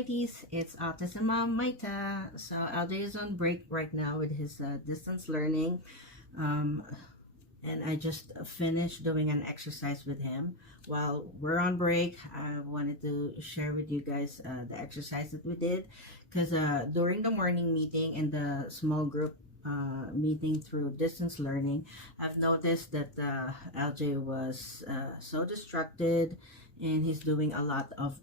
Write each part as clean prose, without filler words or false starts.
Mighties, it's Autism Mom Maita. So LJ is on break right now with his distance learning. And I just finished doing an exercise with him. While we're on break, I wanted to share with you guys the exercise that we did. Because during the morning meeting and the small group meeting through distance learning, I've noticed that LJ was so distracted, and he's doing a lot of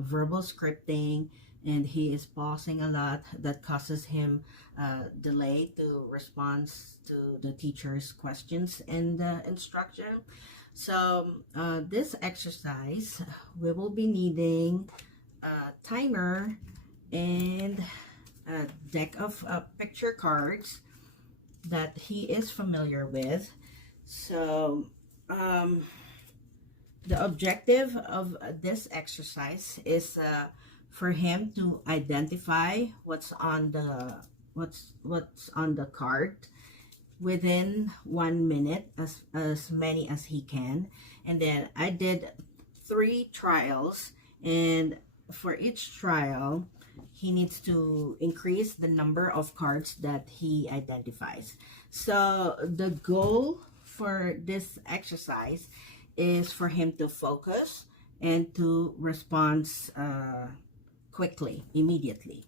verbal scripting, and he is pausing a lot. That causes him delay to response to the teacher's questions and instruction. So this exercise, we will be needing a timer and a deck of picture cards that he is familiar with. So the objective of this exercise is for him to identify what's on the card within 1 minute, as many as he can. And then I did 3 trials, and for each trial he needs to increase the number of cards that he identifies. So the goal for this exercise is for him to focus and to respond quickly, immediately.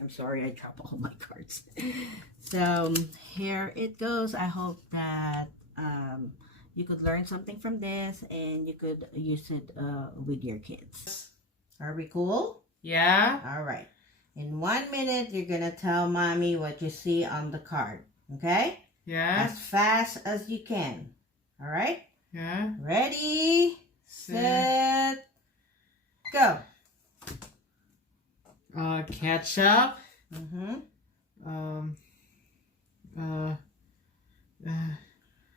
I'm sorry, I dropped all my cards. So here it goes. I hope that you could learn something from this and you could use it with your kids. Are we cool? Yeah. All right. In 1 minute, you're gonna tell mommy what you see on the card. Okay? Yeah. As fast as you can. All right? Yeah. Ready, set, go. Ketchup.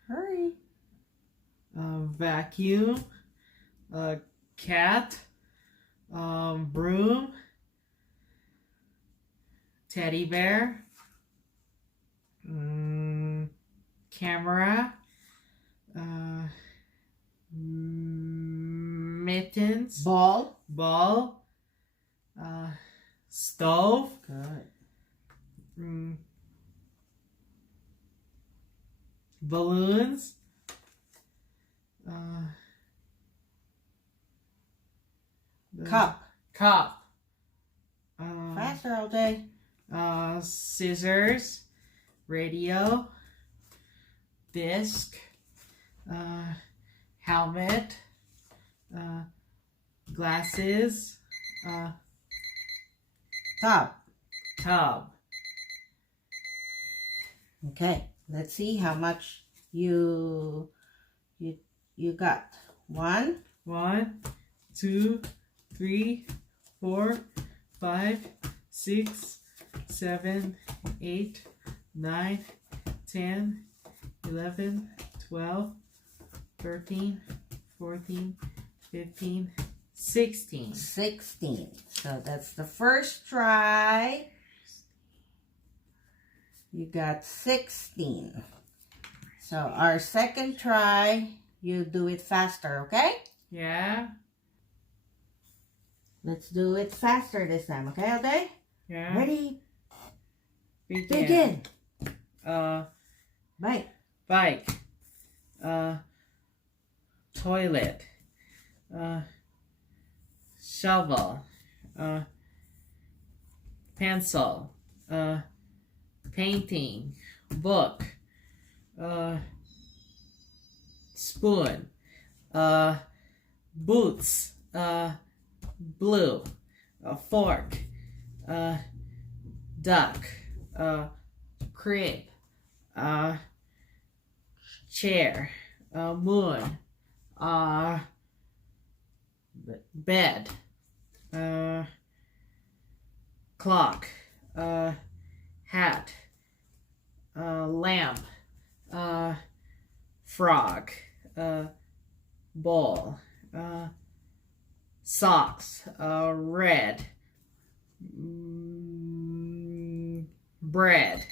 Hurry. Vacuum. Cat. Broom. Teddy bear. Camera. Mittens. Ball. Stove. Good. Balloons. Cup. Faster all day. Scissors. Radio. Disc. Helmet. Glasses. Tub. Okay, let's see how much you got. 1, 2, 3, 4, 5, 6, 7, 8, 9, 10, 11, 12, 13, 14, 15, 16. 16. So that's the first try. You got 16. So our second try, you do it faster, okay? Yeah. Let's do it faster this time, okay, Alday? Yeah. Ready? Begin. Bike. Toilet. Shovel. Pencil. Painting. Book. Spoon. Boots. Blue. Fork. Duck. Crib. Chair. Moon. Bed. Clock. Hat. Lamp. Frog. Bowl. Socks. Red. Bread.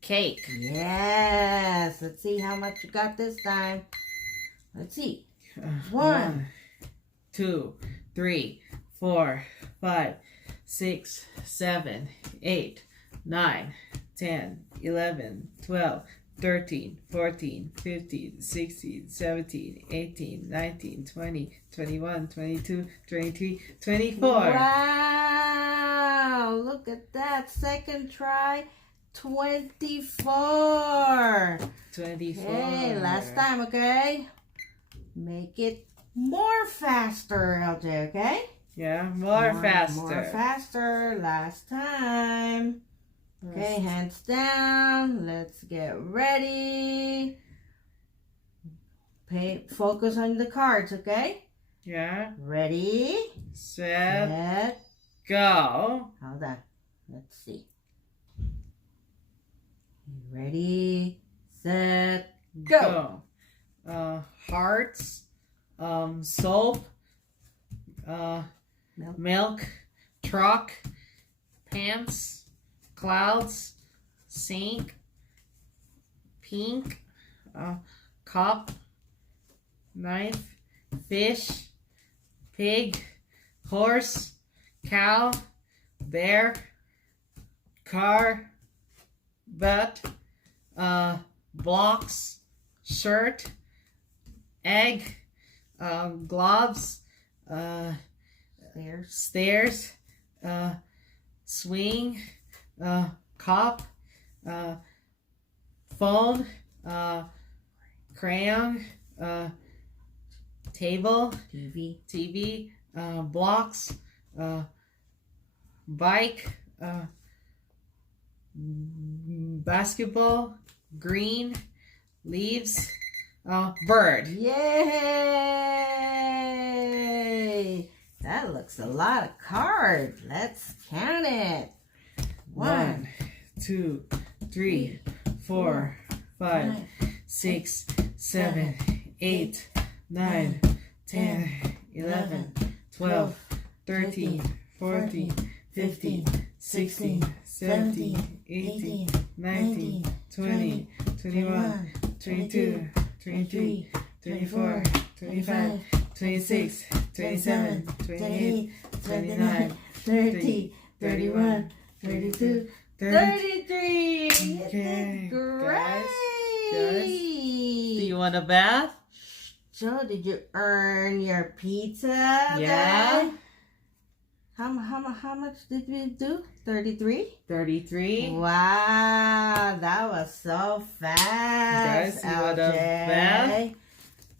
Cake. Yes. Let's see how much you got this time. Let's see. 1, 2, 3, 4, 5, 6, 7, 8, 9, 10, 11, 12, 13, 14, 15, 16, 17, 18, 19, 20, 21, 22, 23, 24. Wow, look at that. Second try, 24. 24. Okay, last time, okay? Make it more faster, LJ, okay? Yeah, more faster. More faster. Last time. Okay, hands down. Let's get ready. Focus on the cards, okay? Yeah. Ready, Set, go. Hold on. Let's see. Ready, set, go. Hearts, soap, milk, truck, pants, clouds, sink, pink, cup, knife, fish, pig, horse, cow, bear, car, butt, blocks, shirt, egg, gloves, stairs, swing, cup, phone, crayon, table, TV, blocks, bike, basketball, green, leaves, bird. Yay! That looks a lot of cards. Let's count it. 1, 2, 3, 4, 5, 6, 7, 8, 9, 10, 11, 12, 13, 14, 15, 16, 17, 18, 19, 20, 21, 22, 23, 24, 25, 26, 27, 28, 29, 30, 31, 32, 33. Okay, Great. guys, do you want a bath? Joe, did you earn your pizza? Yeah. Then? How much did we do? 33? 33. Wow, that was so fast. Guys, you want a bath?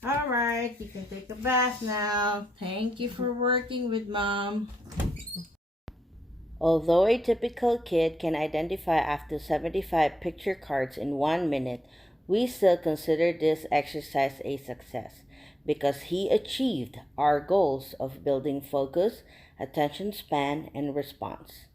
All right, you can take a bath now. Thank you for working with Mom. Although a typical kid can identify up to 75 picture cards in 1 minute, we still consider this exercise a success because he achieved our goals of building focus, attention span, and response.